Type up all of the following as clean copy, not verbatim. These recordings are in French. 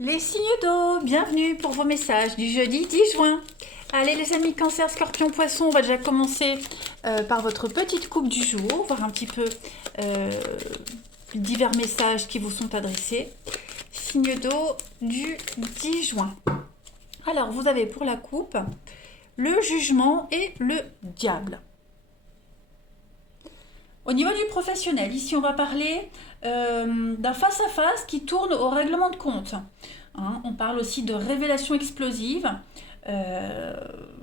Les signes d'eau, bienvenue pour vos messages du jeudi 10 juin. Allez les amis Cancer, Scorpion, Poisson, on va déjà commencer par votre petite coupe du jour, voir un petit peu euh, divers messages qui vous sont adressés. Signe d'eau du 10 juin. Alors vous avez pour la coupe le jugement et le diable. Au niveau du professionnel, ici on va parler d'un face-à-face qui tourne au règlement de compte. Hein, on parle aussi de révélation explosive.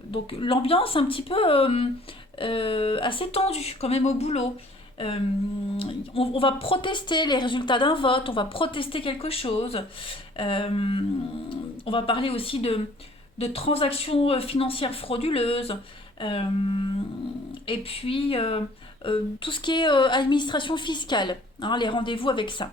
Donc l'ambiance un petit peu assez tendue quand même au boulot. On va protester les résultats d'un vote, on va protester quelque chose. On va parler aussi de transactions financières frauduleuses. Et puis tout ce qui est administration fiscale, hein, les rendez-vous avec ça.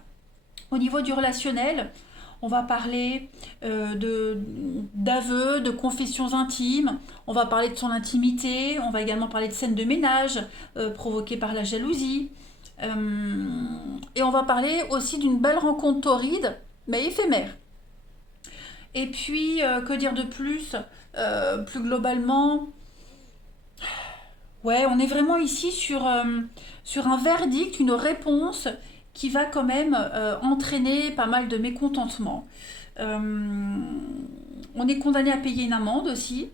Au niveau du relationnel, on va parler d'aveux, de confessions intimes, on va parler de son intimité, on va également parler de scènes de ménage provoquées par la jalousie. Et on va parler aussi d'une belle rencontre torride, mais éphémère. Et puis, que dire de plus plus globalement, ouais, on est vraiment ici sur un verdict, une réponse qui va quand même entraîner pas mal de mécontentement. On est condamné à payer une amende aussi.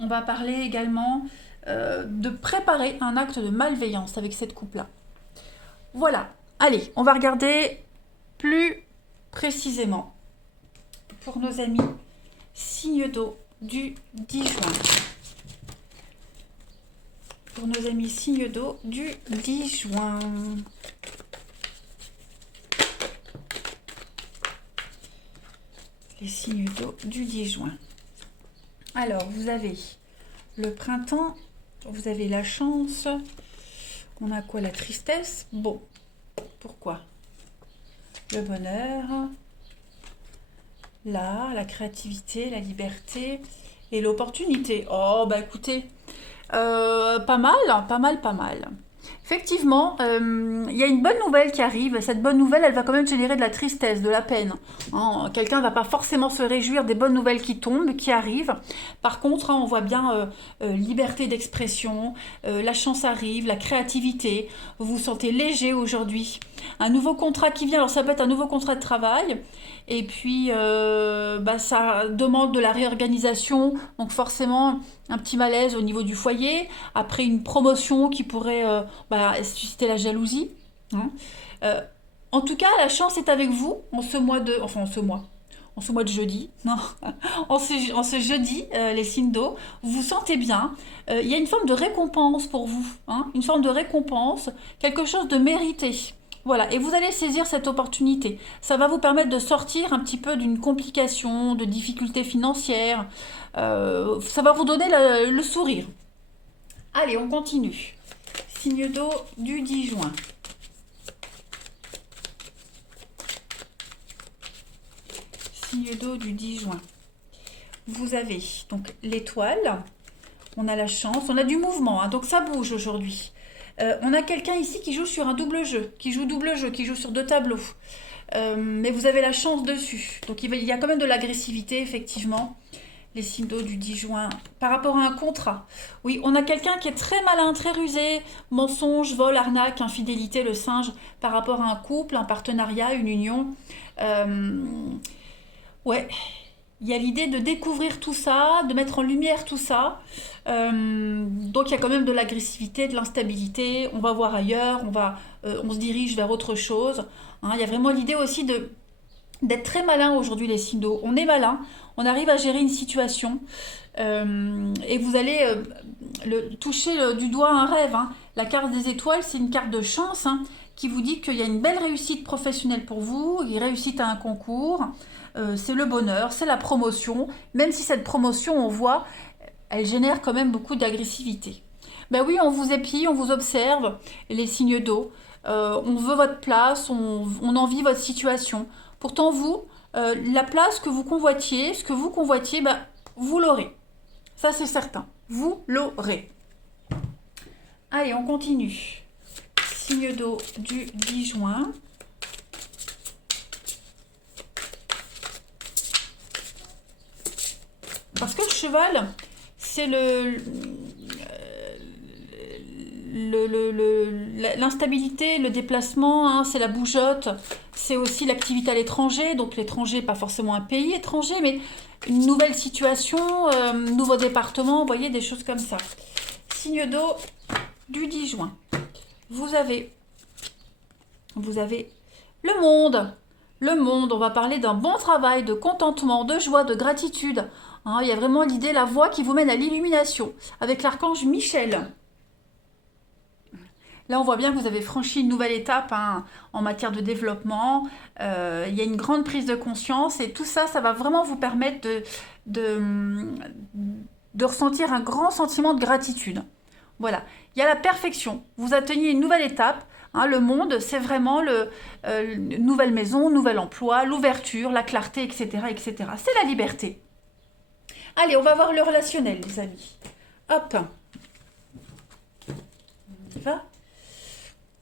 On va parler également de préparer un acte de malveillance avec cette coupe-là. Voilà. Allez, on va regarder plus précisément pour nos amis signes d'eau du 10 juin. Pour nos amis signes d'eau du 10 juin. Les signes d'eau du 10 juin. Alors, vous avez le printemps, vous avez la chance, on a quoi? La tristesse. Bon, pourquoi? Le bonheur, là, la créativité, la liberté et l'opportunité. Oh, bah écoutez, pas mal, pas mal, pas mal. Effectivement, il y a une bonne nouvelle qui arrive. Cette bonne nouvelle, elle va quand même générer de la tristesse, de la peine. Hein, quelqu'un ne va pas forcément se réjouir des bonnes nouvelles qui tombent, qui arrivent. Par contre, hein, on voit bien liberté d'expression, la chance arrive, la créativité. Vous vous sentez léger aujourd'hui. Un nouveau contrat qui vient, alors ça peut être un nouveau contrat de travail. Et puis, ça demande de la réorganisation. Donc forcément, un petit malaise au niveau du foyer. Après, une promotion qui pourrait susciter la jalousie. Hein. Euh, En tout cas, la chance est avec vous en ce mois de... Enfin, en ce mois de jeudi. Non, en ce jeudi, les signes d'eau. Vous vous sentez bien. Il y a une forme de récompense pour vous. Hein, une forme de récompense. Quelque chose de mérité. Voilà, et vous allez saisir cette opportunité. Ça va vous permettre de sortir un petit peu d'une complication, de difficultés financières. Ça va vous donner le sourire. Allez, on continue. Signe d'eau du 10 juin. Signe d'eau du 10 juin. Vous avez donc l'étoile, on a la chance, on a du mouvement, hein, donc ça bouge aujourd'hui. On a quelqu'un ici qui joue sur un double jeu, qui joue sur deux tableaux. Mais vous avez la chance dessus. Donc il y a quand même de l'agressivité, effectivement. Les signes d'eau du 10 juin, par rapport à un contrat. Oui, on a quelqu'un qui est très malin, très rusé, mensonge, vol, arnaque, infidélité, le singe, par rapport à un couple, un partenariat, une union. Euh, ouais, il y a l'idée de découvrir tout ça, de mettre en lumière tout ça. Donc il y a quand même de l'agressivité, de l'instabilité. On va voir ailleurs, on se dirige vers autre chose. Hein, il y a vraiment l'idée aussi d'être très malin aujourd'hui, les signes d'eau. On est malin, on arrive à gérer une situation et vous allez toucher du doigt un rêve. Hein. La carte des étoiles, c'est une carte de chance, hein, qui vous dit qu'il y a une belle réussite professionnelle pour vous, une réussite à un concours. C'est le bonheur, c'est la promotion, même si cette promotion, on voit, elle génère quand même beaucoup d'agressivité. Ben oui, on vous épie, on vous observe, les signes d'eau. On veut votre place, on envie votre situation. Pourtant, vous, la place que vous convoitiez, ce que vous convoitiez, vous l'aurez. Ça, c'est certain. Vous l'aurez. Allez, on continue. Signe d'eau du 10 juin. Parce que le cheval, c'est l'instabilité, le déplacement, hein, c'est la bougeotte, c'est aussi l'activité à l'étranger. Donc l'étranger, pas forcément un pays étranger, mais une nouvelle situation, nouveau département, vous voyez, des choses comme ça. Signe d'eau du 10 juin. Vous avez le monde. Le monde, on va parler d'un bon travail, de contentement, de joie, de gratitude. Hein, il y a vraiment l'idée, la voie qui vous mène à l'illumination, avec l'archange Michel. Là, on voit bien que vous avez franchi une nouvelle étape, hein, en matière de développement. Il y a une grande prise de conscience et tout ça, ça va vraiment vous permettre de, de ressentir un grand sentiment de gratitude. Voilà, il y a la perfection. Vous atteignez une nouvelle étape. Hein, le monde, c'est vraiment nouvelle maison, nouvel emploi, l'ouverture, la clarté, etc., etc. C'est la liberté. Allez, on va voir le relationnel, les amis. Hop. On y va.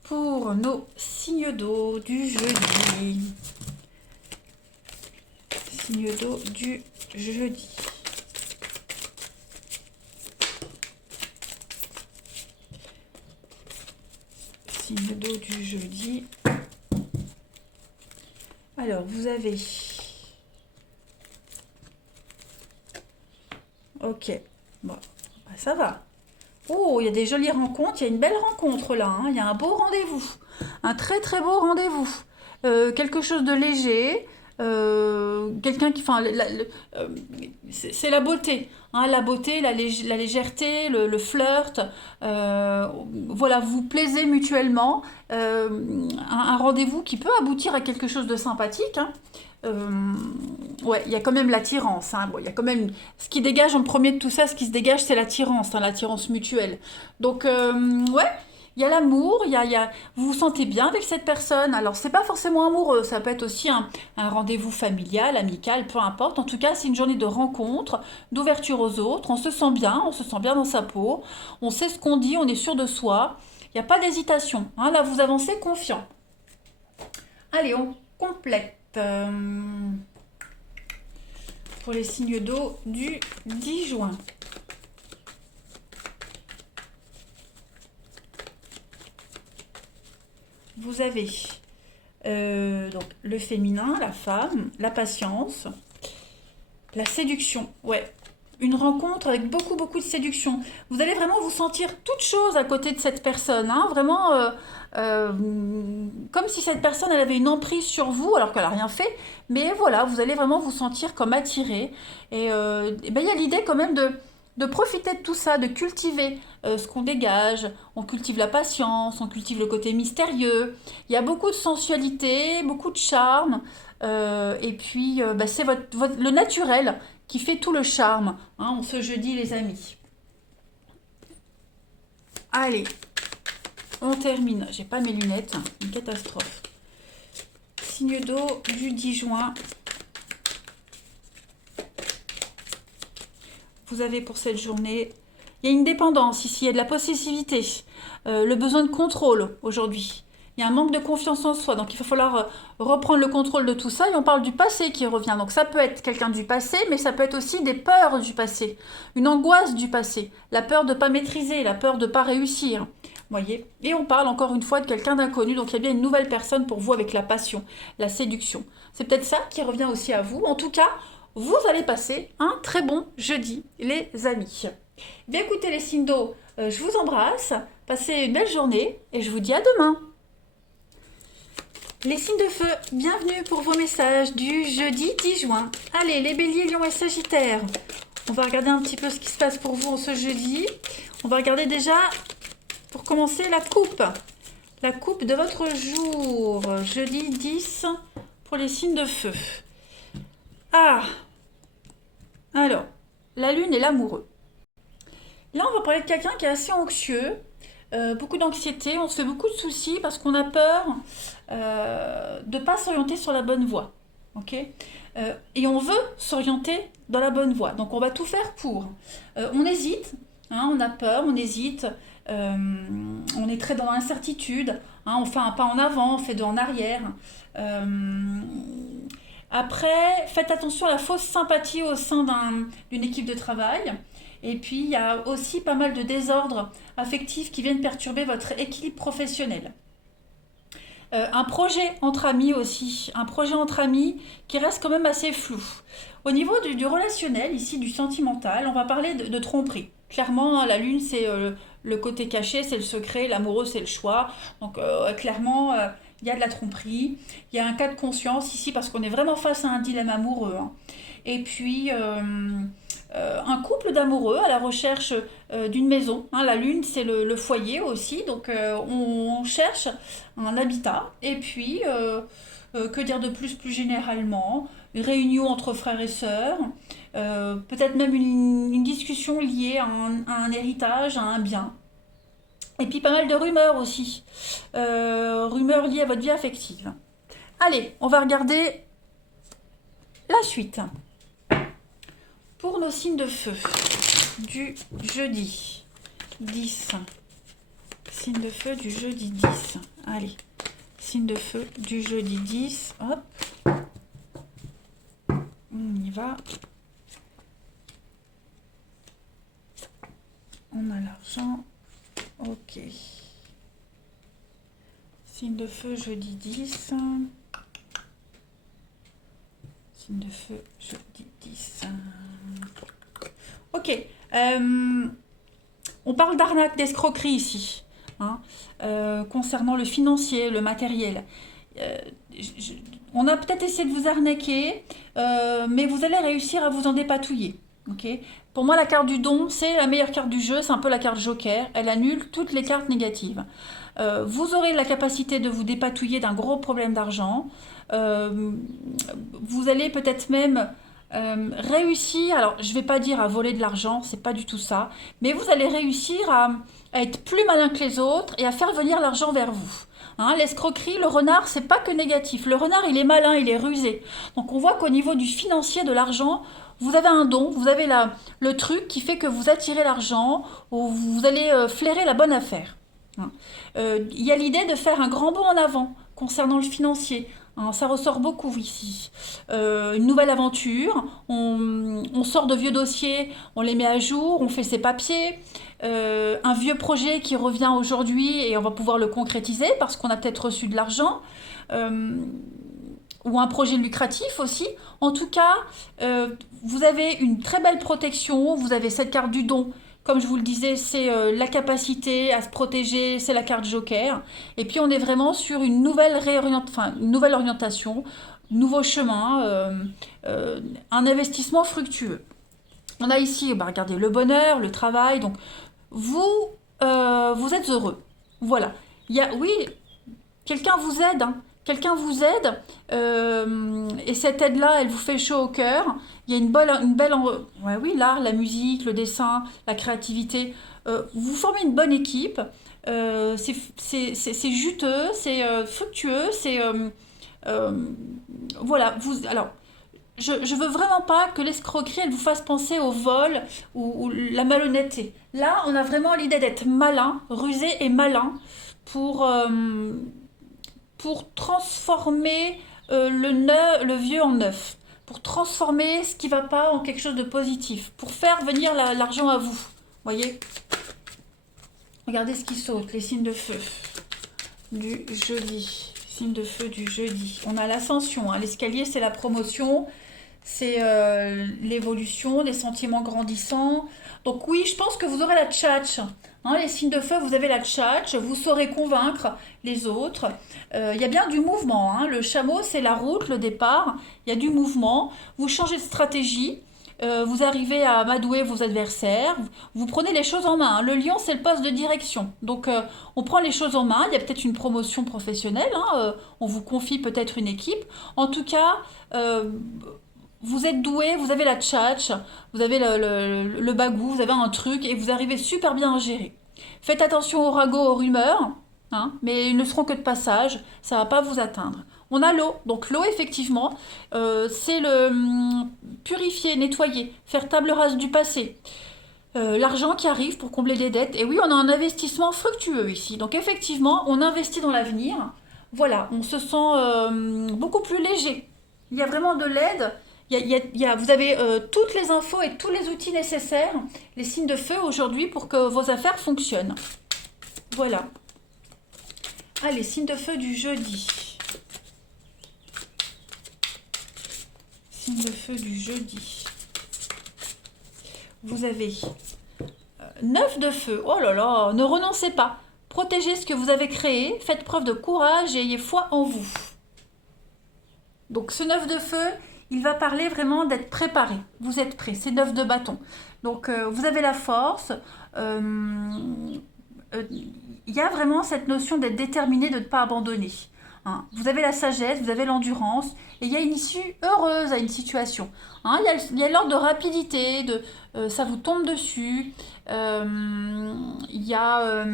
Pour nos signes d'eau du jeudi. Signes d'eau du jeudi. Signe d'eau du jeudi. Alors, vous avez... Ok. Bon, bah, ça va. Oh, il y a des jolies rencontres. Il y a une belle rencontre là, hein. Il y a un beau rendez-vous. Un très très beau rendez-vous. Quelque chose de léger. Quelqu'un qui... Enfin, c'est la beauté. Hein, la beauté, la légèreté, le flirt. Voilà, vous vous plaisez mutuellement. Un rendez-vous qui peut aboutir à quelque chose de sympathique. Hein. Ouais, il y a quand même l'attirance. Hein. Bon, il y a quand même ce qui dégage en premier de tout ça, ce qui se dégage, c'est l'attirance, hein, l'attirance mutuelle. Donc, ouais, il y a l'amour, vous vous sentez bien avec cette personne. Alors, c'est pas forcément amoureux, ça peut être aussi un rendez-vous familial, amical, peu importe. En tout cas, c'est une journée de rencontre, d'ouverture aux autres. On se sent bien dans sa peau. On sait ce qu'on dit, on est sûr de soi. Il n'y a pas d'hésitation. Hein. Là, vous avancez confiant. Allez, on complète. Pour les signes d'eau du 10 juin. Vous avez donc le féminin, la femme, la patience, la séduction. Ouais, une rencontre avec beaucoup, beaucoup de séduction. Vous allez vraiment vous sentir toute chose à côté de cette personne. Hein, vraiment, euh, comme si cette personne, elle avait une emprise sur vous, alors qu'elle n'a rien fait. Mais voilà, vous allez vraiment vous sentir comme attiré. Et ben, il y a l'idée quand même de profiter de tout ça, de cultiver ce qu'on dégage. On cultive la patience, on cultive le côté mystérieux. Il y a beaucoup de sensualité, beaucoup de charme. Et puis, bah, c'est le naturel qui fait tout le charme, hein, on se jeudi les amis. Allez, on termine. J'ai pas mes lunettes, hein, une catastrophe. Signe d'eau du 10 juin. Vous avez pour cette journée, il y a une dépendance ici, il y a de la possessivité, le besoin de contrôle aujourd'hui. Il y a un manque de confiance en soi, donc il va falloir reprendre le contrôle de tout ça. Et on parle du passé qui revient. Donc ça peut être quelqu'un du passé, mais ça peut être aussi des peurs du passé, une angoisse du passé, la peur de ne pas maîtriser, la peur de ne pas réussir. Voyez. Et on parle encore une fois de quelqu'un d'inconnu, donc il y a bien une nouvelle personne pour vous avec la passion, la séduction. C'est peut-être ça qui revient aussi à vous. En tout cas, vous allez passer un très bon jeudi, les amis. Bien écoutez les signes d'eau, je vous embrasse, passez une belle journée et je vous dis à demain. Les signes de feu, bienvenue pour vos messages du jeudi 10 juin. Allez, les béliers, lions et sagittaires. On va regarder un petit peu ce qui se passe pour vous en ce jeudi. On va regarder déjà, pour commencer, la coupe. La coupe de votre jour. Jeudi 10 pour les signes de feu. Ah, alors, la lune et l'amoureux. Là, on va parler de quelqu'un qui est assez anxieux. Beaucoup d'anxiété, on se fait beaucoup de soucis parce qu'on a peur de ne pas s'orienter sur la bonne voie. Ok. Et on veut s'orienter dans la bonne voie. Donc on va tout faire pour. On hésite, hein, on a peur, on hésite, on est très dans l'incertitude, hein, on fait un pas en avant, on fait deux en arrière. Après, faites attention à la fausse sympathie au sein d'une équipe de travail. Et puis, il y a aussi pas mal de désordres affectifs qui viennent perturber votre équilibre professionnel. Un projet entre amis aussi, un projet entre amis qui reste quand même assez flou. Au niveau du relationnel, ici du sentimental, on va parler de tromperie. Clairement, la lune, c'est le côté caché, c'est le secret, l'amoureux, c'est le choix. Donc clairement, il y a de la tromperie, il y a un cas de conscience ici parce qu'on est vraiment face à un dilemme amoureux, hein. Et puis, un couple d'amoureux à la recherche d'une maison, hein. La lune, c'est le foyer aussi, donc on cherche un habitat. Et puis, que dire de plus généralement? Une réunion entre frères et sœurs, peut-être même une discussion liée à un héritage, à un bien. Et puis pas mal de rumeurs aussi, rumeurs liées à votre vie affective. Allez, on va regarder la suite. Pour nos signes de feu du jeudi 10. Signe de feu du jeudi 10. Allez, signe de feu du jeudi 10. Hop. On y va. On a l'argent. Ok. Signe de feu jeudi 10. Signe de feu jeudi 10. Ok. On parle d'arnaque, d'escroquerie ici, hein, concernant le financier, le matériel. On a peut-être essayé de vous arnaquer, mais vous allez réussir à vous en dépatouiller. Okay. Pour moi, la carte du don, c'est la meilleure carte du jeu, c'est un peu la carte joker, elle annule toutes les cartes négatives. Vous aurez la capacité de vous dépatouiller d'un gros problème d'argent. Vous allez peut-être même réussir, alors je ne vais pas dire à voler de l'argent, c'est pas du tout ça, mais vous allez réussir à être plus malin que les autres et à faire venir l'argent vers vous. Hein, l'escroquerie, le renard, c'est pas que négatif. Le renard, il est malin, il est rusé. Donc on voit qu'au niveau du financier, de l'argent, vous avez un don, vous avez le truc qui fait que vous attirez l'argent, ou vous allez flairer la bonne affaire. Hein. Il y a l'idée de faire un grand bond en avant concernant le financier. Hein, ça ressort beaucoup ici. Une nouvelle aventure, on sort de vieux dossiers, on les met à jour, on fait ses papiers. Un vieux projet qui revient aujourd'hui et on va pouvoir le concrétiser parce qu'on a peut-être reçu de l'argent. Ou un projet lucratif aussi. En tout cas, vous avez une très belle protection, vous avez cette carte du don. Comme je vous le disais, c'est la capacité à se protéger, c'est la carte joker. Et puis on est vraiment sur une nouvelle orientation, nouveau chemin, un investissement fructueux. On a ici, regardez, le bonheur, le travail. Donc vous êtes heureux. Voilà. Oui, quelqu'un vous aide, hein. Quelqu'un vous aide, et cette aide-là, elle vous fait chaud au cœur. Il y a ouais, oui, l'art, la musique, le dessin, la créativité. Vous formez une bonne équipe. C'est juteux, c'est fructueux, voilà. Alors, je veux vraiment pas que l'escroquerie, elle vous fasse penser au vol ou la malhonnêteté. Là, on a vraiment l'idée d'être malin, rusé et malin pour transformer le vieux en neuf, pour transformer ce qui ne va pas en quelque chose de positif, pour faire venir l'argent à vous. Voyez? Regardez ce qui saute, les signes de feu du jeudi. Signes de feu du jeudi. On a l'ascension, hein. L'escalier, c'est la promotion, c'est l'évolution, les sentiments grandissants. Donc oui, je pense que vous aurez la tchatch. Hein, les signes de feu, vous avez la tchatch, vous saurez convaincre les autres. Il y a bien du mouvement, hein. Le chameau, c'est la route, le départ. Il y a du mouvement. Vous changez de stratégie. Vous arrivez à amadouer vos adversaires. Vous prenez les choses en main, hein. Le lion, c'est le poste de direction. Donc, on prend les choses en main. Il y a peut-être une promotion professionnelle, hein. On vous confie peut-être une équipe. En tout cas, vous êtes doué, vous avez la tchatch, vous avez le bagou, vous avez un truc et vous arrivez super bien à gérer. Faites attention aux ragots, aux rumeurs, hein, mais ils ne seront que de passage, ça ne va pas vous atteindre. On a l'eau, donc l'eau effectivement, c'est purifier, nettoyer, faire table rase du passé. L'argent qui arrive pour combler les dettes. Et oui, on a un investissement fructueux ici. Donc effectivement, on investit dans l'avenir. Voilà, on se sent beaucoup plus léger. Il y a vraiment de l'aide. Vous avez toutes les infos et tous les outils nécessaires, les signes de feu aujourd'hui, pour que vos affaires fonctionnent. Voilà. Allez, signes de feu du jeudi. Signe de feu du jeudi. Vous avez 9 de feu. Oh là là, ne renoncez pas. Protégez ce que vous avez créé, faites preuve de courage et ayez foi en vous. Donc ce 9 de feu, il va parler vraiment d'être préparé. Vous êtes prêt, c'est 9 de bâton. Donc vous avez la force. Il y a vraiment cette notion d'être déterminé, de ne pas abandonner. Hein. Vous avez la sagesse, vous avez l'endurance, et il y a une issue heureuse à une situation. Hein. Il y a l'ordre de rapidité, ça vous tombe dessus. Il y a,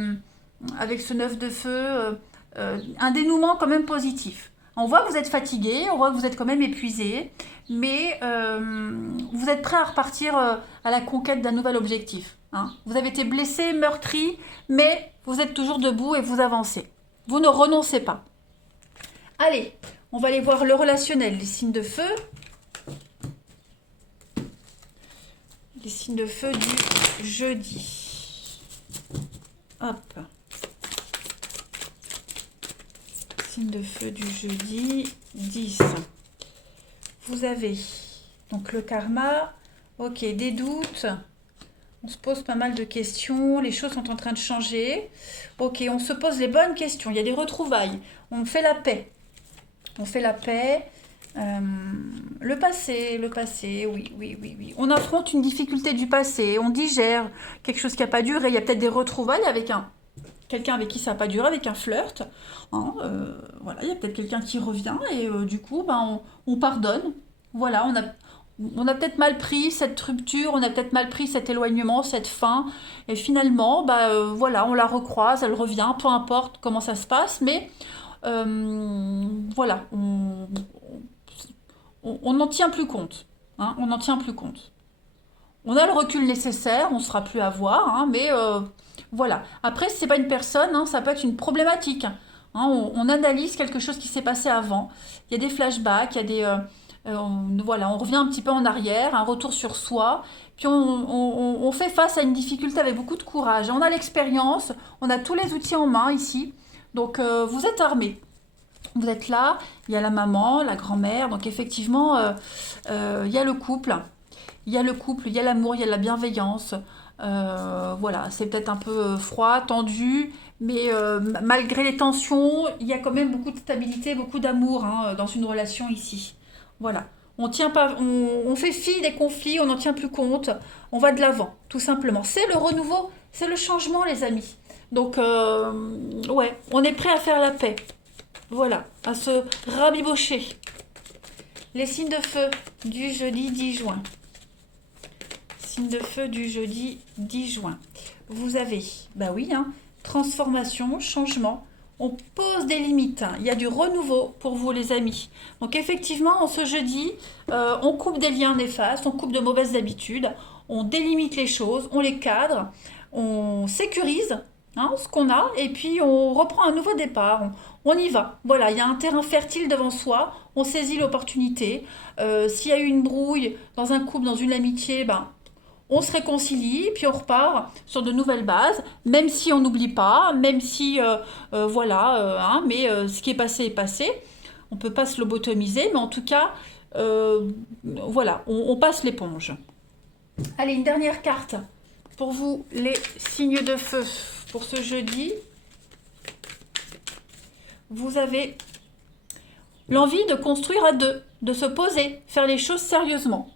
avec ce 9 de feu, un dénouement quand même positif. On voit que vous êtes fatigué, on voit que vous êtes quand même épuisé, mais vous êtes prêt à repartir à la conquête d'un nouvel objectif. Hein. Vous avez été blessé, meurtri, mais vous êtes toujours debout et vous avancez. Vous ne renoncez pas. Allez, on va aller voir le relationnel, les signes de feu. Les signes de feu du jeudi. Hop. Signe de feu du jeudi 10. Vous avez donc le karma. Ok, des doutes. On se pose pas mal de questions. Les choses sont en train de changer. Ok, on se pose les bonnes questions. Il y a des retrouvailles. On fait la paix. On fait la paix. Le passé, oui. On affronte une difficulté du passé. On digère quelque chose qui n'a pas duré. Il y a peut-être des retrouvailles avec quelqu'un avec qui ça n'a pas duré, avec un flirt. Hein, voilà, il y a peut-être quelqu'un qui revient et du coup, on pardonne. Voilà, on a peut-être mal pris cette rupture, on a peut-être mal pris cet éloignement, cette fin. Et finalement, voilà, on la recroise, elle revient, peu importe comment ça se passe. Mais voilà, on n'en tient plus compte. Hein, on n'en tient plus compte. On a le recul nécessaire, on ne sera plus à voir, hein, mais voilà. Après, c'est pas une personne, hein, ça peut être une problématique. Hein, on analyse quelque chose qui s'est passé avant. Il y a des flashbacks, il y a voilà, on revient un petit peu en arrière, un retour sur soi, puis on fait face à une difficulté avec beaucoup de courage. On a l'expérience, on a tous les outils en main ici, donc vous êtes armés. Vous êtes là, il y a la maman, la grand-mère, donc effectivement, il y a le couple. Il y a le couple, il y a l'amour, il y a la bienveillance. Voilà, c'est peut-être un peu froid, tendu, mais malgré les tensions, il y a quand même beaucoup de stabilité, beaucoup d'amour hein, dans une relation ici. Voilà. On tient pas, on fait fi des conflits, on n'en tient plus compte, on va de l'avant, tout simplement. C'est le renouveau, c'est le changement, les amis. Donc, ouais, on est prêt à faire la paix. Voilà, à se rabibocher. Les signes de feu du jeudi 10 juin. Signe de feu du jeudi 10 juin. Vous avez, bah oui, hein, transformation, changement. On pose des limites. Hein. Il y a du renouveau pour vous, les amis. Donc effectivement, en ce jeudi, on coupe des liens néfastes, on coupe de mauvaises habitudes, on délimite les choses, on les cadre, on sécurise hein, ce qu'on a, et puis on reprend un nouveau départ. On y va. Voilà, il y a un terrain fertile devant soi. On saisit l'opportunité. S'il y a eu une brouille dans un couple, dans une amitié, on se réconcilie, puis on repart sur de nouvelles bases, même si on n'oublie pas, même si, voilà, hein, mais ce qui est passé est passé. On ne peut pas se lobotomiser, mais en tout cas, voilà, on passe l'éponge. Allez, une dernière carte pour vous, les signes de feu, pour ce jeudi. Vous avez l'envie de construire à deux, de se poser, faire les choses sérieusement.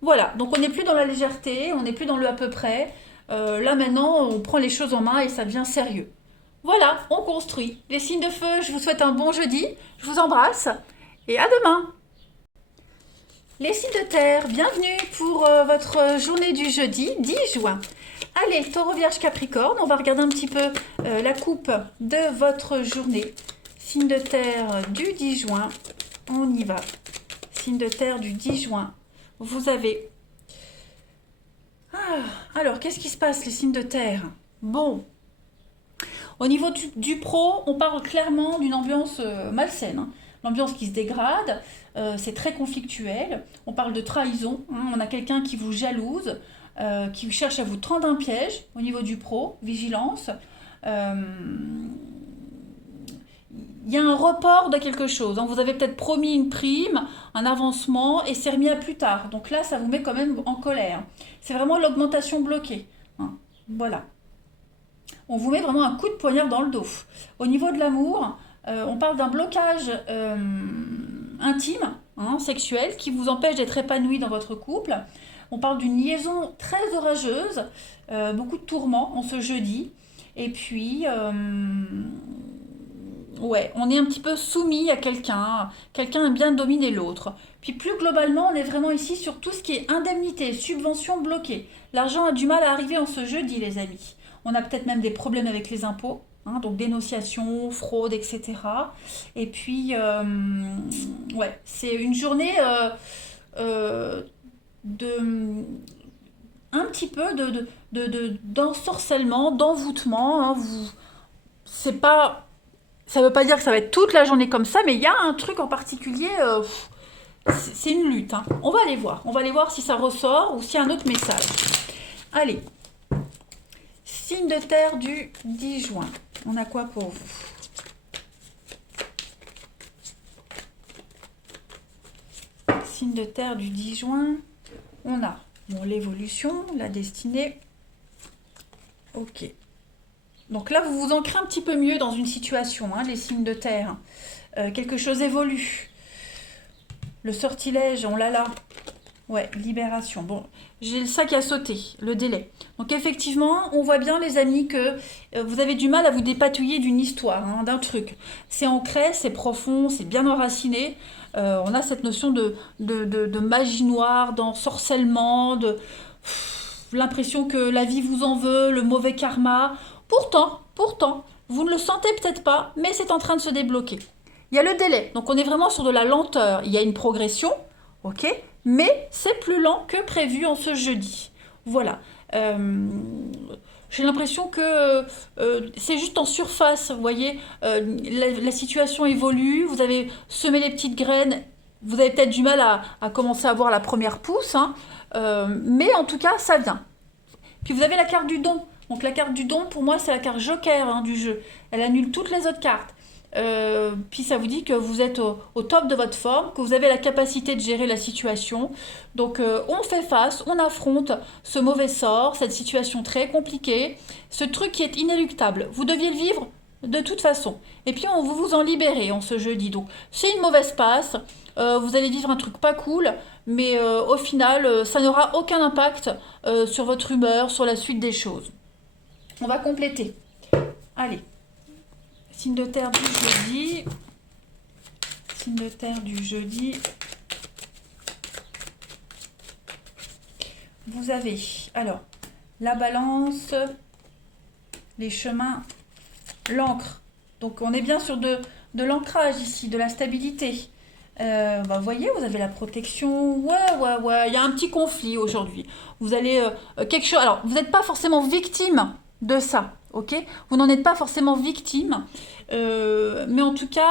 Voilà, donc on n'est plus dans la légèreté, on n'est plus dans le à peu près. Là maintenant, on prend les choses en main et ça devient sérieux. Voilà, on construit. Les signes de feu, je vous souhaite un bon jeudi, je vous embrasse et à demain. Les signes de terre, bienvenue pour votre journée du jeudi 10 juin. Allez, Taureau, Vierge, Capricorne, on va regarder un petit peu la coupe de votre journée. Signe de terre du 10 juin, on y va. Signe de terre du 10 juin. Vous avez... alors, qu'est-ce qui se passe, les signes de terre? Bon, au niveau du pro, on parle clairement d'une ambiance malsaine. Hein. l'ambiance qui se dégrade, c'est très conflictuel. On parle de trahison, hein, on a quelqu'un qui vous jalouse, qui cherche à vous tendre un piège au niveau du pro, vigilance. Euh, il y a un report de quelque chose, hein. Vous avez peut-être promis une prime, un avancement, et c'est remis à plus tard. Donc là, ça vous met quand même en colère. C'est vraiment l'augmentation bloquée, hein. Voilà. On vous met vraiment un coup de poignard dans le dos. Au niveau de l'amour, on parle d'un blocage intime, hein, sexuel, qui vous empêche d'être épanoui dans votre couple. On parle d'une liaison très orageuse, beaucoup de tourments en ce jeudi. Et puis, ouais, on est un petit peu soumis à quelqu'un. Quelqu'un aime bien dominer l'autre. Puis plus globalement, on est vraiment ici sur tout ce qui est indemnité, subvention bloquée. L'argent a du mal à arriver en ce jeudi, les amis. On a peut-être même des problèmes avec les impôts, hein, donc dénonciation, fraude, etc. Et puis, ouais, c'est une journée euh, de un petit peu d'ensorcellement, d'envoûtement, hein. C'est pas, ça veut pas dire que ça va être toute la journée comme ça, mais il y a un truc en particulier. C'est une lutte, hein. On va aller voir. On va aller voir si ça ressort ou s'il y a un autre message. Allez, signe de terre du 10 juin. On a quoi pour vous? Signe de terre du 10 juin. On a bon, l'évolution, la destinée. Ok. Donc là, vous vous ancrez un petit peu mieux dans une situation, hein, les signes de terre. Quelque chose évolue. Le sortilège, on l'a là. Ouais, libération. Bon, j'ai ça qui a sauté, le délai. Donc effectivement, on voit bien, les amis, que vous avez du mal à vous dépatouiller d'une histoire, hein, d'un truc. C'est ancré, c'est profond, c'est bien enraciné. On a cette notion de magie noire, d'ensorcellement, l'impression que la vie vous en veut, le mauvais karma. Pourtant, vous ne le sentez peut-être pas, mais c'est en train de se débloquer. Il y a le délai, donc on est vraiment sur de la lenteur. Il y a une progression, ok, mais c'est plus lent que prévu en ce jeudi. Voilà. J'ai l'impression que c'est juste en surface, vous voyez, la situation évolue, vous avez semé les petites graines, vous avez peut-être du mal à commencer à voir la première pousse, hein, mais en tout cas, ça vient. Puis vous avez la carte du don. Donc la carte du don, pour moi, c'est la carte joker, hein, du jeu. Elle annule toutes les autres cartes. Puis ça vous dit que vous êtes au top de votre forme, que vous avez la capacité de gérer la situation. Donc on fait face, on affronte ce mauvais sort, cette situation très compliquée, ce truc qui est inéluctable. Vous deviez le vivre de toute façon. Et puis on vous vous en libérez en ce jeudi. Donc c'est une mauvaise passe, vous allez vivre un truc pas cool, mais au final, ça n'aura aucun impact sur votre humeur, sur la suite des choses. On va compléter. Allez. Signe de terre du jeudi. Signe de terre du jeudi. Vous avez, alors, la balance, les chemins, l'encre. Donc, on est bien sur de l'ancrage ici, de la stabilité. Vous voyez, vous avez la protection. Ouais. Il y a un petit conflit aujourd'hui. Vous allez quelque chose. Alors, vous n'êtes pas forcément victime de ça, ok? Vous n'en êtes pas forcément victime, mais en tout cas,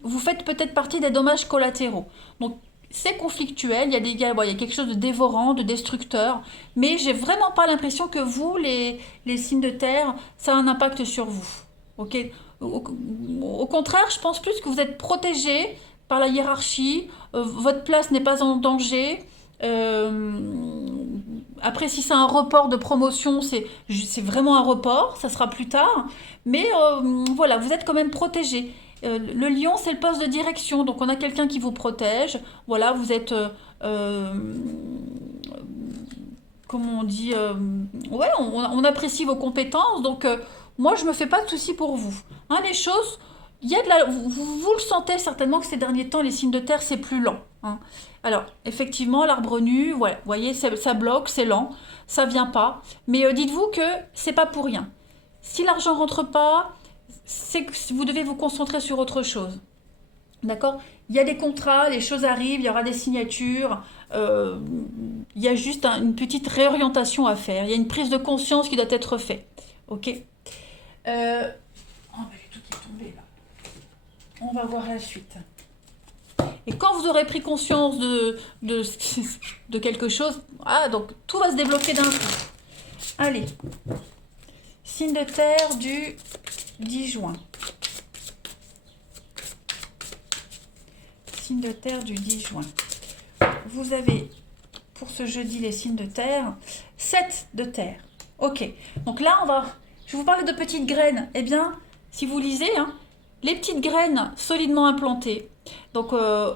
vous faites peut-être partie des dommages collatéraux. Donc, c'est conflictuel. Il y a quelque chose de dévorant, de destructeur, mais j'ai vraiment pas l'impression que vous, les signes de terre, ça a un impact sur vous, ok? Au contraire, je pense plus que vous êtes protégé par la hiérarchie, votre place n'est pas en danger. Après, si c'est un report de promotion, c'est vraiment un report, ça sera plus tard. Mais voilà, vous êtes quand même protégé. Le lion, c'est le poste de direction, donc on a quelqu'un qui vous protège. Voilà, vous êtes, comment on dit, ouais, on apprécie vos compétences, donc moi, je me fais pas de soucis pour vous. Hein, les choses, il y a de la, vous le sentez certainement que ces derniers temps, les signes de terre, c'est plus lent, hein. Alors, effectivement, l'arbre nu, voilà, vous voyez, ça bloque, c'est lent, ça vient pas. Mais dites-vous que c'est pas pour rien. Si l'argent rentre pas, c'est que vous devez vous concentrer sur autre chose. D'accord? Il y a des contrats, les choses arrivent, il y aura des signatures. Il y a juste une petite réorientation à faire. Il y a une prise de conscience qui doit être faite. Ok? Oh, bah, il y a tout qui est tombé là. On va voir la suite. Et quand vous aurez pris conscience de quelque chose, ah, donc tout va se débloquer d'un coup. Allez, signe de terre du 10 juin. Signe de terre du 10 juin. Vous avez, pour ce jeudi, les signes de terre, 7 de terre. Ok, donc là, je vais vous parler de petites graines. Eh bien, si vous lisez, hein, les petites graines solidement implantées. Donc,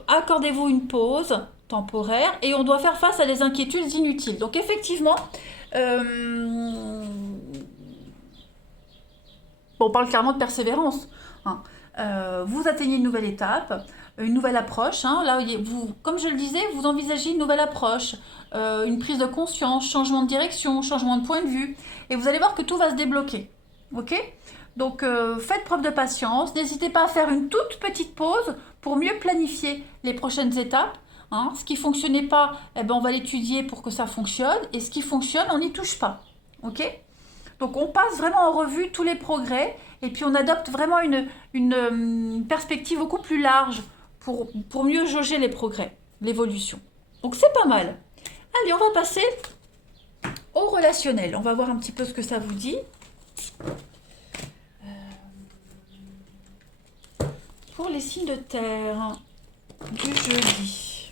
accordez-vous une pause temporaire et on doit faire face à des inquiétudes inutiles. Donc, effectivement, on parle clairement de persévérance. Hein. Vous atteignez une nouvelle étape, une nouvelle approche. Hein. Là, comme je le disais, vous envisagez une nouvelle approche, une prise de conscience, changement de direction, changement de point de vue. Et vous allez voir que tout va se débloquer. Ok ? Donc, faites preuve de patience. N'hésitez pas à faire une toute petite pause pour mieux planifier les prochaines étapes. Hein. Ce qui ne fonctionnait pas, eh ben, on va l'étudier pour que ça fonctionne. Et ce qui fonctionne, on n'y touche pas. Ok ? Donc, on passe vraiment en revue tous les progrès. Et puis, on adopte vraiment une perspective beaucoup plus large pour mieux jauger les progrès, l'évolution. Donc, c'est pas mal. Allez, on va passer au relationnel. On va voir un petit peu ce que ça vous dit. Pour les signes de terre du jeudi.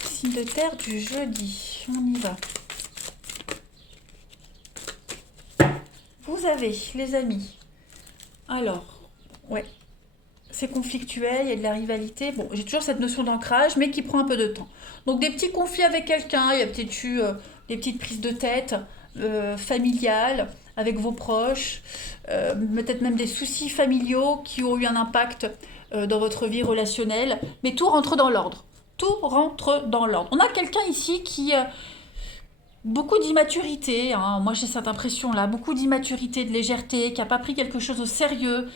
Signes de terre du jeudi. On y va. Vous avez, les amis. Alors, ouais. C'est conflictuel, il y a de la rivalité. Bon, j'ai toujours cette notion d'ancrage, mais qui prend un peu de temps. Donc, des petits conflits avec quelqu'un. Il y a peut-être eu des petites prises de tête familiales avec vos proches. Peut-être même des soucis familiaux qui ont eu un impact dans votre vie relationnelle. Mais tout rentre dans l'ordre. Tout rentre dans l'ordre. On a quelqu'un ici qui... beaucoup d'immaturité, hein. Moi j'ai cette impression-là, beaucoup d'immaturité, de légèreté, qui n'a pas pris quelque chose au sérieux.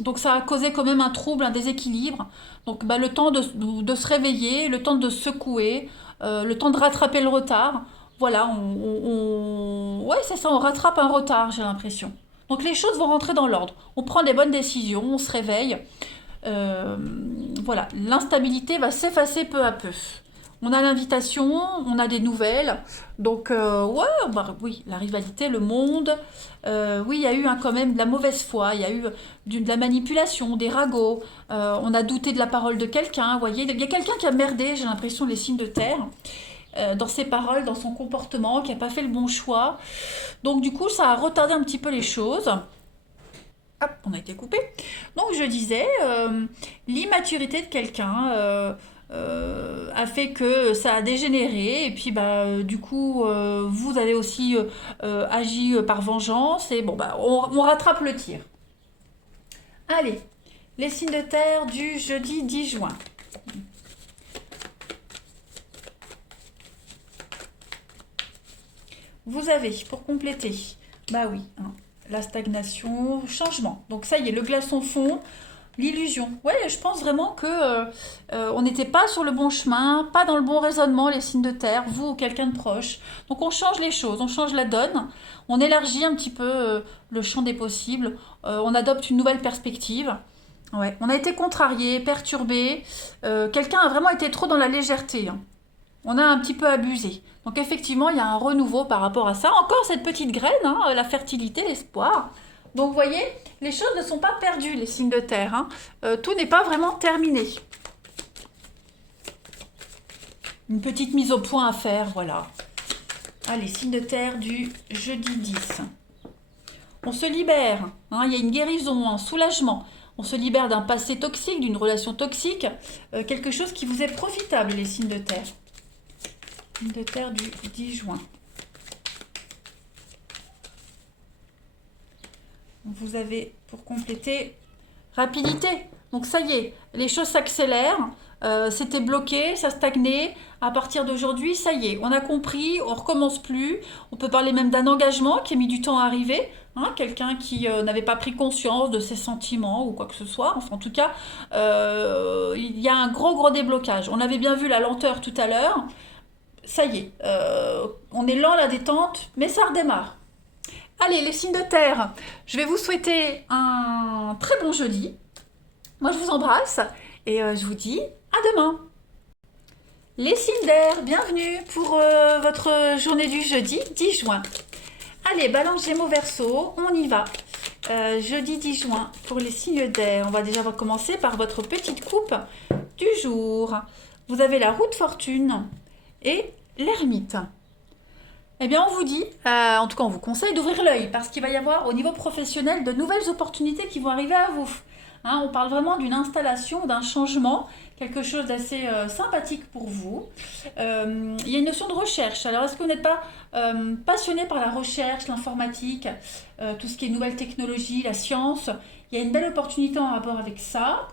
Donc ça a causé quand même un trouble, un déséquilibre. Donc le temps de se réveiller, le temps de se secouer, le temps de rattraper le retard. Voilà, ouais c'est ça, on rattrape un retard, j'ai l'impression. Donc les choses vont rentrer dans l'ordre. On prend des bonnes décisions, on se réveille. Euh, voilà, l'instabilité va s'effacer peu à peu. On a l'invitation, on a des nouvelles. Donc, ouais, bah, oui, la rivalité, le monde. Oui, il y a eu quand même de la mauvaise foi, il y a eu de la manipulation, des ragots. On a douté de la parole de quelqu'un. Vous voyez, il y a quelqu'un qui a merdé, j'ai l'impression, les signes de terre. Dans ses paroles, dans son comportement, qui n'a pas fait le bon choix. Donc, du coup, ça a retardé un petit peu les choses. Hop, on a été coupé. Donc, je disais, l'immaturité de quelqu'un. A fait que ça a dégénéré et puis du coup vous avez aussi agi par vengeance et bon on rattrape le tir. Allez, les signes de terre du jeudi 10 juin. Vous avez, pour compléter, bah oui, hein, la stagnation, changement. Donc ça y est, le glaçon fond. L'illusion. Ouais, je pense vraiment que on n'était pas sur le bon chemin, pas dans le bon raisonnement, les signes de terre, vous ou quelqu'un de proche. Donc on change les choses, on change la donne, on élargit un petit peu le champ des possibles, on adopte une nouvelle perspective. Ouais, on a été contrarié, perturbé. Quelqu'un a vraiment été trop dans la légèreté. Hein. On a un petit peu abusé. Donc effectivement, il y a un renouveau par rapport à ça. Encore cette petite graine, hein, la fertilité, l'espoir. Donc vous voyez, les choses ne sont pas perdues, les signes de terre. Hein. Tout n'est pas vraiment terminé. Une petite mise au point à faire, voilà. Allez, signes de terre du jeudi 10. On se libère, hein, il y a une guérison, un soulagement. On se libère d'un passé toxique, d'une relation toxique, quelque chose qui vous est profitable, les signes de terre. Signes de terre du 10 juin. Vous avez, pour compléter, rapidité. Donc ça y est, les choses s'accélèrent. C'était bloqué, ça stagnait. À partir d'aujourd'hui, ça y est, on a compris, on recommence plus. On peut parler même d'un engagement qui a mis du temps à arriver. Hein, quelqu'un qui n'avait pas pris conscience de ses sentiments ou quoi que ce soit. Enfin, en tout cas, il y a un gros déblocage. On avait bien vu la lenteur tout à l'heure. Ça y est, on est lent à la détente, mais ça redémarre. Allez, les signes de terre, je vais vous souhaiter un très bon jeudi. Moi, je vous embrasse et je vous dis à demain. Les signes d'air, bienvenue pour votre journée du jeudi 10 juin. Allez, balance Gémeaux Verseau, on y va. Jeudi 10 juin pour les signes d'air. On va déjà commencer par votre petite coupe du jour. Vous avez la roue de fortune et l'ermite. Eh bien, on vous dit, en tout cas, on vous conseille d'ouvrir l'œil parce qu'il va y avoir au niveau professionnel de nouvelles opportunités qui vont arriver à vous. Hein, on parle vraiment d'une installation, d'un changement, quelque chose d'assez sympathique pour vous. Il y a une notion de recherche. Alors, est-ce que vous n'êtes pas passionné par la recherche, l'informatique, tout ce qui est nouvelles technologies, la science? Il y a une belle opportunité en rapport avec ça.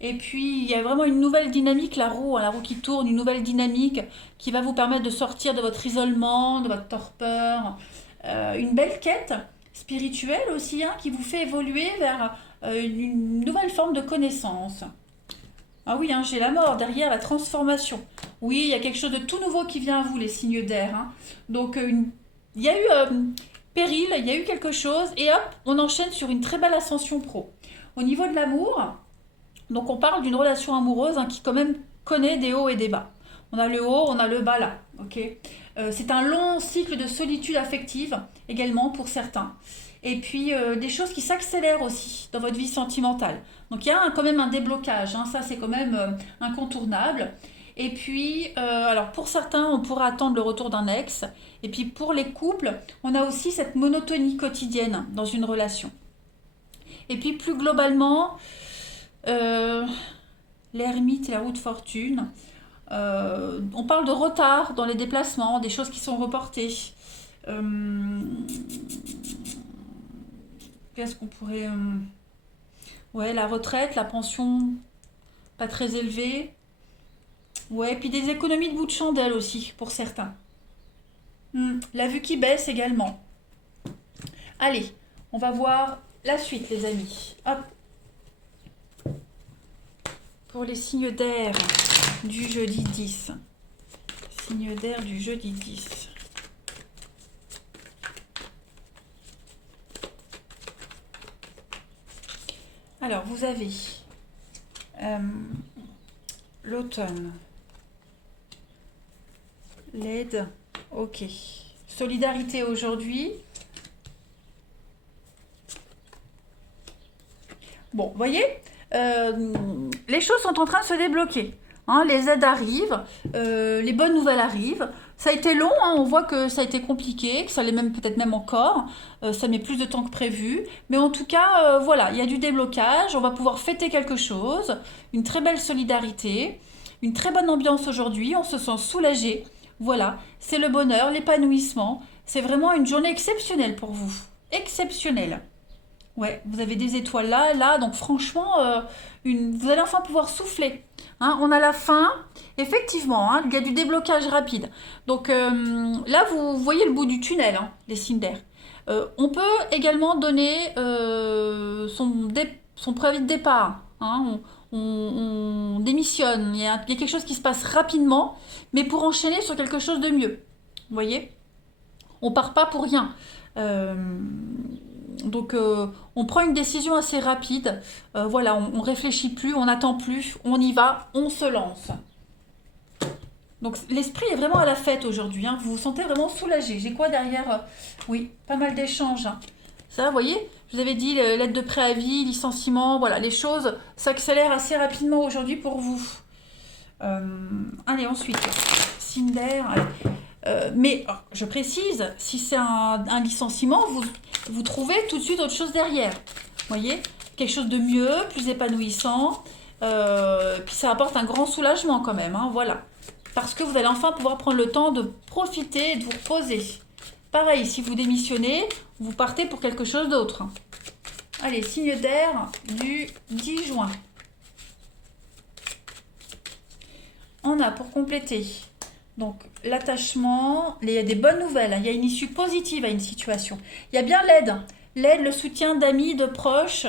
Et puis, il y a vraiment une nouvelle dynamique, la roue qui tourne, une nouvelle dynamique qui va vous permettre de sortir de votre isolement, de votre torpeur. Une belle quête spirituelle aussi, hein, qui vous fait évoluer vers une nouvelle forme de connaissance. Ah oui, hein, j'ai la mort derrière la transformation. Oui, il y a quelque chose de tout nouveau qui vient à vous, les signes d'air. Hein. Donc, il y a eu péril, il y a eu quelque chose, et hop, on enchaîne sur une très belle ascension pro. Au niveau de l'amour, donc on parle d'une relation amoureuse qui quand même connaît des hauts et des bas. On a le haut, on a le bas là. Ok. C'est un long cycle de solitude affective également pour certains. Et puis des choses qui s'accélèrent aussi dans votre vie sentimentale. Donc il y a quand même un déblocage, hein, ça c'est quand même incontournable. Et puis, alors pour certains, on pourra attendre le retour d'un ex. Et puis pour les couples, on a aussi cette monotonie quotidienne dans une relation. Et puis plus globalement, l'ermite et la roue de fortune. On parle de retard dans les déplacements, des choses qui sont reportées. Qu'est-ce qu'on pourrait... Ouais, la retraite, la pension pas très élevée. Ouais, puis des économies de bout de chandelle aussi pour certains. La vue qui baisse également. Allez, on va voir la suite les amis. Hop. Pour les signes d'air du jeudi 10. Signes d'air du jeudi 10. Alors, vous avez l'automne, l'aide, ok. Solidarité aujourd'hui. Bon, vous voyez, les choses sont en train de se débloquer. Hein, les aides arrivent, les bonnes nouvelles arrivent. Ça a été long, hein, on voit que ça a été compliqué, que ça l'est même peut-être même encore. Ça met plus de temps que prévu. Mais en tout cas, voilà, il y a du déblocage. On va pouvoir fêter quelque chose. Une très belle solidarité. Une très bonne ambiance aujourd'hui. On se sent soulagé. Voilà, c'est le bonheur, l'épanouissement. C'est vraiment une journée exceptionnelle pour vous. Exceptionnelle. Ouais, vous avez des étoiles là, donc franchement, vous allez enfin pouvoir souffler. Hein, on a la fin, effectivement, hein, il y a du déblocage rapide. Donc là, vous voyez le bout du tunnel, hein, les signes d'air. On peut également donner son préavis de départ. Hein, on démissionne, il y a quelque chose qui se passe rapidement, mais pour enchaîner sur quelque chose de mieux. Vous voyez? On part pas pour rien. Donc on prend une décision assez rapide, voilà, on réfléchit plus, on n'attend plus, on y va, on se lance. Donc l'esprit est vraiment à la fête aujourd'hui, hein. Vous vous sentez vraiment soulagé. J'ai quoi derrière? Oui, pas mal d'échanges. Hein. Ça, vous voyez, je vous avais dit, lettre de préavis, licenciement, voilà, les choses s'accélèrent assez rapidement aujourd'hui pour vous. Allez, ensuite, signe d'air. Mais je précise, si c'est un licenciement, vous trouvez tout de suite autre chose derrière. Vous voyez? Quelque chose de mieux, plus épanouissant. Puis ça apporte un grand soulagement quand même. Hein, voilà. Parce que vous allez enfin pouvoir prendre le temps de profiter et de vous reposer. Pareil, si vous démissionnez, vous partez pour quelque chose d'autre. Allez, signe d'air du 10 juin. On a pour compléter... Donc, l'attachement, il y a des bonnes nouvelles, hein. Il y a une issue positive à une situation. Il y a bien l'aide. L'aide, le soutien d'amis, de proches,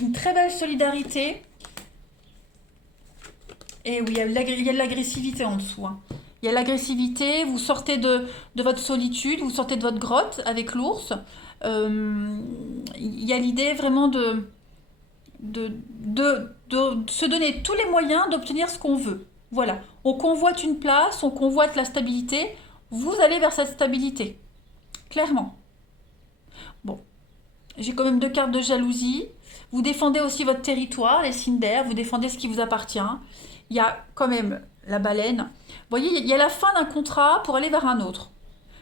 une très belle solidarité. Et oui, il y a de l'agressivité en dessous. Hein. Il y a l'agressivité, vous sortez de votre solitude, vous sortez de votre grotte avec l'ours. Il y a l'idée vraiment de se donner tous les moyens d'obtenir ce qu'on veut. Voilà. On convoite une place, on convoite la stabilité. Vous allez vers cette stabilité. Clairement. Bon. J'ai quand même 2 cartes de jalousie. Vous défendez aussi votre territoire, les signes d'air. Vous défendez ce qui vous appartient. Il y a quand même la baleine. Vous voyez, il y a la fin d'un contrat pour aller vers un autre.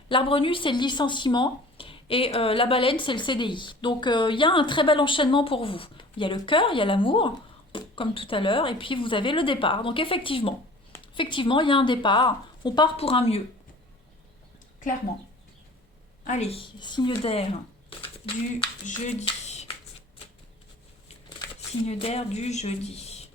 L'arbre nu, c'est le licenciement. Et la baleine, c'est le CDI. Donc, il y a un très bel enchaînement pour vous. Il y a le cœur, il y a l'amour, comme tout à l'heure. Et puis, vous avez le départ. Donc, effectivement, il y a un départ. On part pour un mieux. Clairement. Allez, signe d'air du jeudi. Signe d'air du jeudi.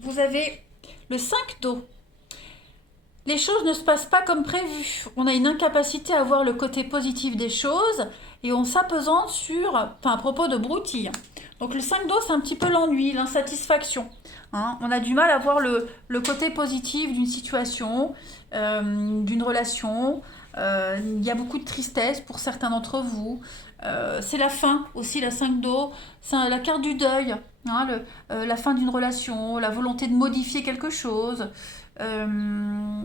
Vous avez le 5 d'eau. Les choses ne se passent pas comme prévu. On a une incapacité à voir le côté positif des choses et on s'apesante sur, à propos de broutille. Donc le 5 d'eau, c'est un petit peu l'ennui, l'insatisfaction. Hein, on a du mal à voir le côté positif d'une situation, d'une relation. Il y a beaucoup de tristesse pour certains d'entre vous. C'est la fin aussi, la 5 d'eau. C'est la carte du deuil. Hein, la fin d'une relation, la volonté de modifier quelque chose. On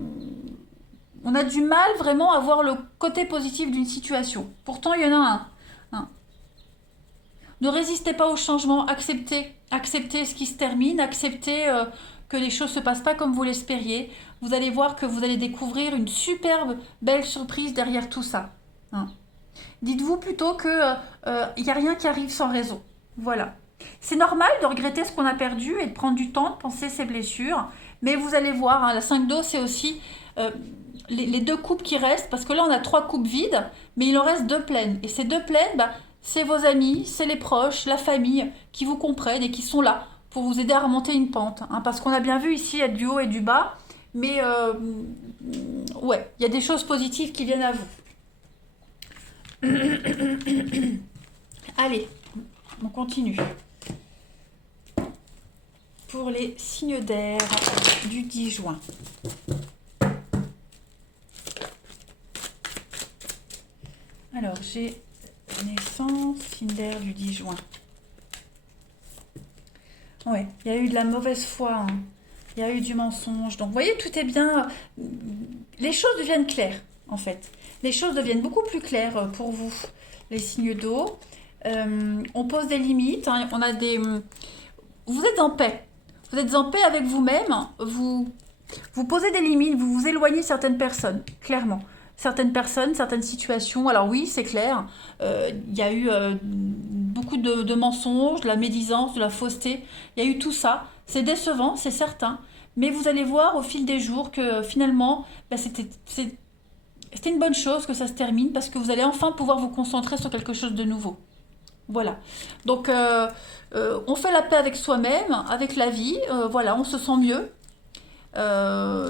a du mal vraiment à voir le côté positif d'une situation. Pourtant, il y en a un. Ne résistez pas au changement, acceptez ce qui se termine, acceptez que les choses ne se passent pas comme vous l'espériez. Vous allez voir que vous allez découvrir une superbe, belle surprise derrière tout ça. Hein. Dites-vous plutôt que il n'y a rien qui arrive sans raison. Voilà. C'est normal de regretter ce qu'on a perdu et de prendre du temps de penser ses blessures. Mais vous allez voir, hein, la 5 d'eau, c'est aussi les 2 coupes qui restent. Parce que là, on a 3 coupes vides, mais il en reste 2 pleines. Et ces 2 pleines, c'est vos amis, c'est les proches, la famille qui vous comprennent et qui sont là pour vous aider à remonter une pente. Hein, parce qu'on a bien vu ici, il y a du haut et du bas. Mais ouais, il y a des choses positives qui viennent à vous. Allez, on continue. Pour les signes d'air du 10 juin. Alors, j'ai naissance, signe d'air du 10 juin. Ouais, il y a eu de la mauvaise foi, hein. Il y a eu du mensonge. Donc, vous voyez, tout est bien. Les choses deviennent claires, en fait. Les choses deviennent beaucoup plus claires pour vous, les signes d'eau. On pose des limites. Hein, on a des... Vous êtes en paix. Vous êtes en paix avec vous-même. Vous posez des limites. Vous vous éloignez de certaines personnes, clairement. Certaines personnes, certaines situations. Alors oui, c'est clair. Il y a eu beaucoup de mensonges, de la médisance, de la fausseté. Il y a eu tout ça. C'est décevant, c'est certain. Mais vous allez voir au fil des jours que finalement, c'était une bonne chose que ça se termine parce que vous allez enfin pouvoir vous concentrer sur quelque chose de nouveau. Voilà. Donc, on fait la paix avec soi-même, avec la vie. Voilà, on se sent mieux.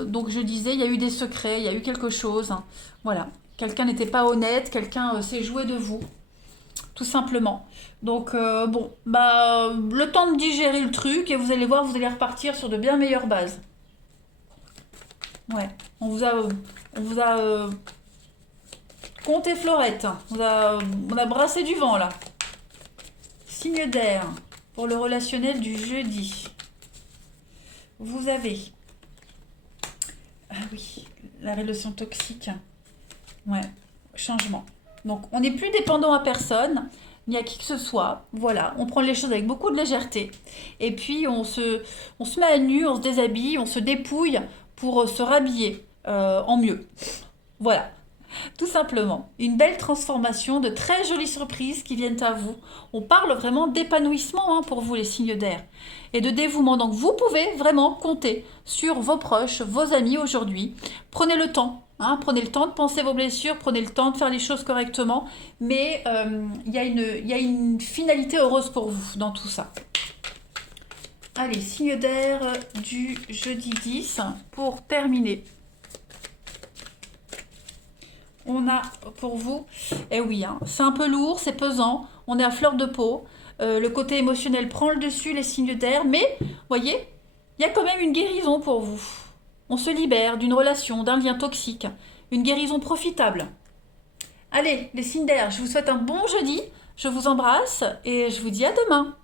Donc, je disais, il y a eu des secrets, il y a eu quelque chose. Hein. Voilà. Quelqu'un n'était pas honnête, quelqu'un s'est joué de vous. Tout simplement. Donc, bon, le temps de digérer le truc et vous allez voir, vous allez repartir sur de bien meilleures bases. Ouais. On vous a compté Florette. On a brassé du vent, là. Signe d'air pour le relationnel du jeudi. Vous avez... Ah oui, la relation toxique. Ouais, changement. Donc, on n'est plus dépendant à personne, ni à qui que ce soit. Voilà, on prend les choses avec beaucoup de légèreté. Et puis, on se met à nu, on se déshabille, on se dépouille pour se rhabiller en mieux. Voilà. Tout simplement, une belle transformation, de très jolies surprises qui viennent à vous. On parle vraiment d'épanouissement pour vous les signes d'air et de dévouement. Donc vous pouvez vraiment compter sur vos proches, vos amis aujourd'hui. Prenez le temps, prenez le temps de penser vos blessures, prenez le temps de faire les choses correctement. Mais il y a une finalité heureuse pour vous dans tout ça. Allez, signe d'air du jeudi 10 pour terminer. On a pour vous, oui, c'est un peu lourd, c'est pesant, on est à fleur de peau, le côté émotionnel prend le dessus, les signes d'air, mais, voyez, il y a quand même une guérison pour vous. On se libère d'une relation, d'un lien toxique. Une guérison profitable. Allez, les signes d'air, je vous souhaite un bon jeudi. Je vous embrasse et je vous dis à demain.